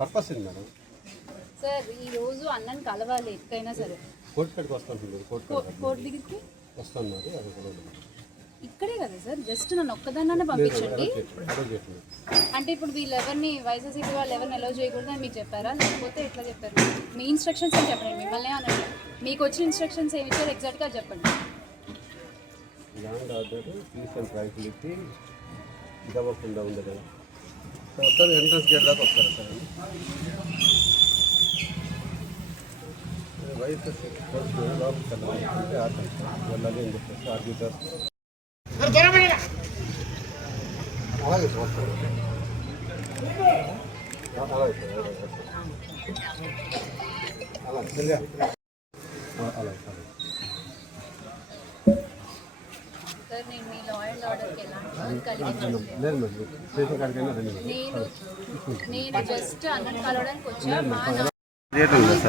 Purpose ఏంది madam sir ఈ రోజు అన్నని కలవాలి ఎక్కడైనా సరే. కోర్టు కాడికి వస్తాను కోర్టు కోర్టు దగ్గరికి? వస్తున్నారు అది కూడా ఇక్కడే కదా సార్ జస్ట్ నన్ను ఒక్కదాన్నే పంపించండి. అంటే ఇప్పుడు వీళ్ళు ఎవరిని వైఎస్ఆర్సీపీ వాళ్ళు ఎవరిని అలౌ చేయకూడదని మీకు చెప్పారా? లేకపోతే ఎట్లా చెప్పారు? మీ ఇన్స్ట్రక్షన్స్ ఏం చెప్పండి? మిమ్మల్ని అనండి మీకు వచ్చిన ఇన్స్ట్రక్షన్స్ ఏమి ఇచ్చారు ఎగ్జాక్ట్గా చెప్పండి. Law and order peace and tranquility ఇది అవ్వకుండా ఉంది కదా. సో వస్తారు ఎంట్రన్స్ గేట్ దాకా వస్తారు సార్? లోపలికి వెళ్ళాలి అని చెప్పేసి అలాగే సార్ అలాగే సార్ అలాగే అలాగే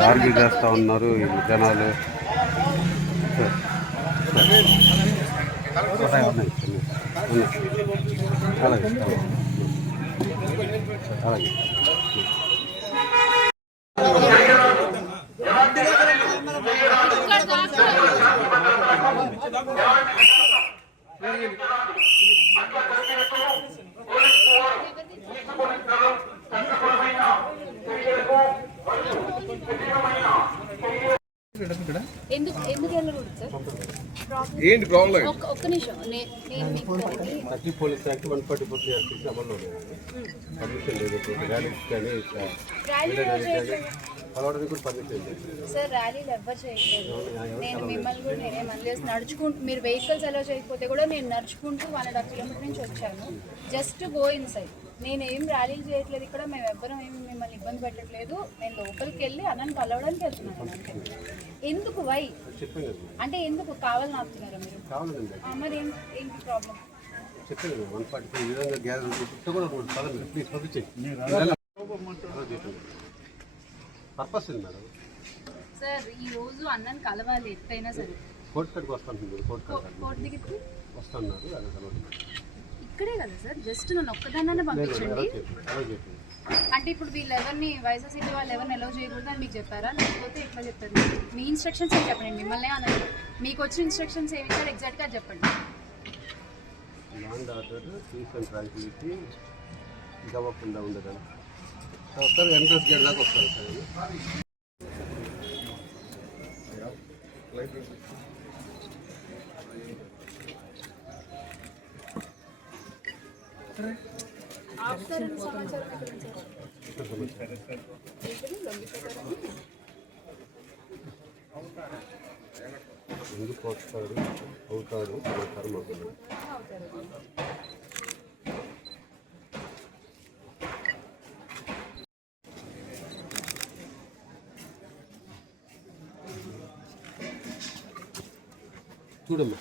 ఆర్గ్యూ చేస్తూ ఉన్నారు ఈ జనాలు. అలాగే. అలాగే అలాగే ఇక్కడ దాకా ఎందుకు ఎందుకు వెళ్ళకూడదు సార్ ఏంటి ప్రాబ్లం ఒక్క నిమిషం. Police act one forty four అమల్లో లేదు పర్మిషన్ లేదు. ర్యాలీస్ కానీ ఎవరు సార్ ర్యాలీలు ఎవ్వరు చేయట్లేదు. నేను మిమ్మల్ని కూడా నేనేం అనలేదు నడుచుకుంటూ మీరు వెహికల్స్ అలో చేయకపోతే కూడా నేను నడుచుకుంటూ వన్ అండ్ హాఫ్ కిలోమీటర్ నుంచి వచ్చాను. జస్ట్ గో ఇన్ సైడ్ నేను ఏం ర్యాలీలు చేయట్లేదు ఇక్కడ మేము ఎవ్వరం ఏం మిమ్మల్ని ఇబ్బంది పెట్టట్లేదు. నేను లోపలికి వెళ్ళి అన్నని కలవడానికి వెళ్తున్నాను అంతే. ఎందుకు? వై చెప్పాను కదా అంటే ఎందుకు? కావాలని ఆపుతున్నారా మీరు? మరి ఏం ఏంటి ప్రాబ్లం చెప్పాను వన్ ఫార్టీ ఫోర్ ఈ విధంగా గ్యాదర్ కూడా ఒకటి పదండి ప్లీజ్ పంపించేయి పర్పస్ ఏంది మేడం? సార్ ఈ రోజు అన్నని కలవాలి సరే. కోర్టు కాడికి వస్తాను కోర్టు వస్తున్నారు అది కలవడం ఇక్కడే కదా సార్ జస్ట్ నన్ను ఒక్కదాన్నే పంపించండి. అంటే ఇప్పుడు వీళ్ళు ఎవరిని వైఎస్ఆర్సీపీ వాళ్ళు ఎవరిని అలౌ చేయకూడదు అని మీకు చెప్పారా? లేకపోతే ఎట్లా చెప్పారు? మీ ఇన్స్ట్రక్షన్స్ ఏం చెప్పండి? మిమ్మల్ని అనండి మీకు వచ్చిన ఇన్స్ట్రక్షన్స్ ఏమి ఇచ్చారు? ఎగ్జాక్ట్గా చెప్పండి. Land order peace and tranquility వస్తారు ఎంట్రన్స్ గేట్ దాకా వస్తారు సార్ ఎందుకు వస్తాడు అవుతాడు కర్మ అవుతాడు చూడమ్మా.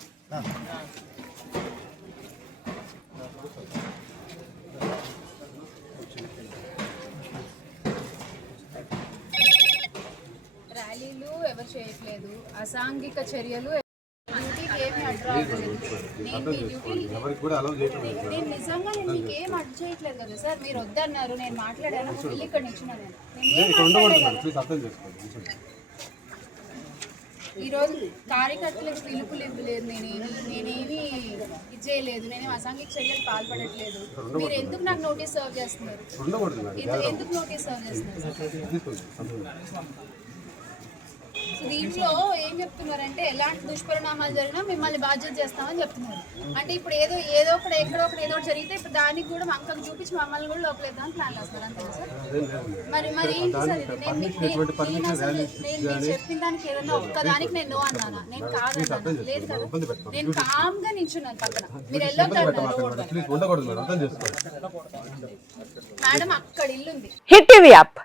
ర్యాలీలు ఎవరు చేయట్లేదు. అసాంఘిక చర్యలు నేను నిజంగా నేను మీకు ఏం అడ్డు చేయట్లేదు కదా సార్? మీరు వద్దన్నారు. నేను మాట్లాడాను. ఇక్కడ నిల్చున్నా నేను నేను ఏం ఇక్కడ ఉండకూడదు మాట్లాడలేదు మేడం ప్లీజ్ అర్థం చేసుకోండి ఈ రోజు కార్యకర్తలకు పిలుపులు ఇవ్వలేదు నేనేమి నేనేమి ఇది చేయలేదు. నేనేం అసాంఘిక చర్యలు పాల్పడట్లేదు. మీరు ఎందుకు నాకు నోటీస్ సర్వ్ చేస్తున్నారు? ఎందుకు నోటీస్ సర్వ్ చేస్తున్నారు? దీంట్లో ఏం చెప్తున్నారంటే ఎలాంటి దుష్పరిణామాలు జరిగినా మిమ్మల్ని బాధ్యత చేస్తామని చెప్తున్నారు. అంటే ఇప్పుడు ఏదో ఏదో ఒకటి ఎక్కడో ఒకటి ఏదో ఒకటి జరిగితే ఇప్పుడు దానికి కూడా వంకకు చూపించి మమ్మల్ని కూడా లోపలేద్దామని ప్లాన్ చేస్తున్నారు. అంతే సార్? మరి మరి ఏంటి సార్ ఇది? నేను మీకు- నేను- అసలు నేను చెప్పిన దానికి ఏదైనా ఒక్కదానికి నేను నో అన్నానా? నేను కాదన్నానా? లేదు కదా. నేను కామ్గా నిల్చున్నాను పక్కన. మీరు చేసుకోండి. మేడం అక్కడ ఇల్లుంది. Hit TV app.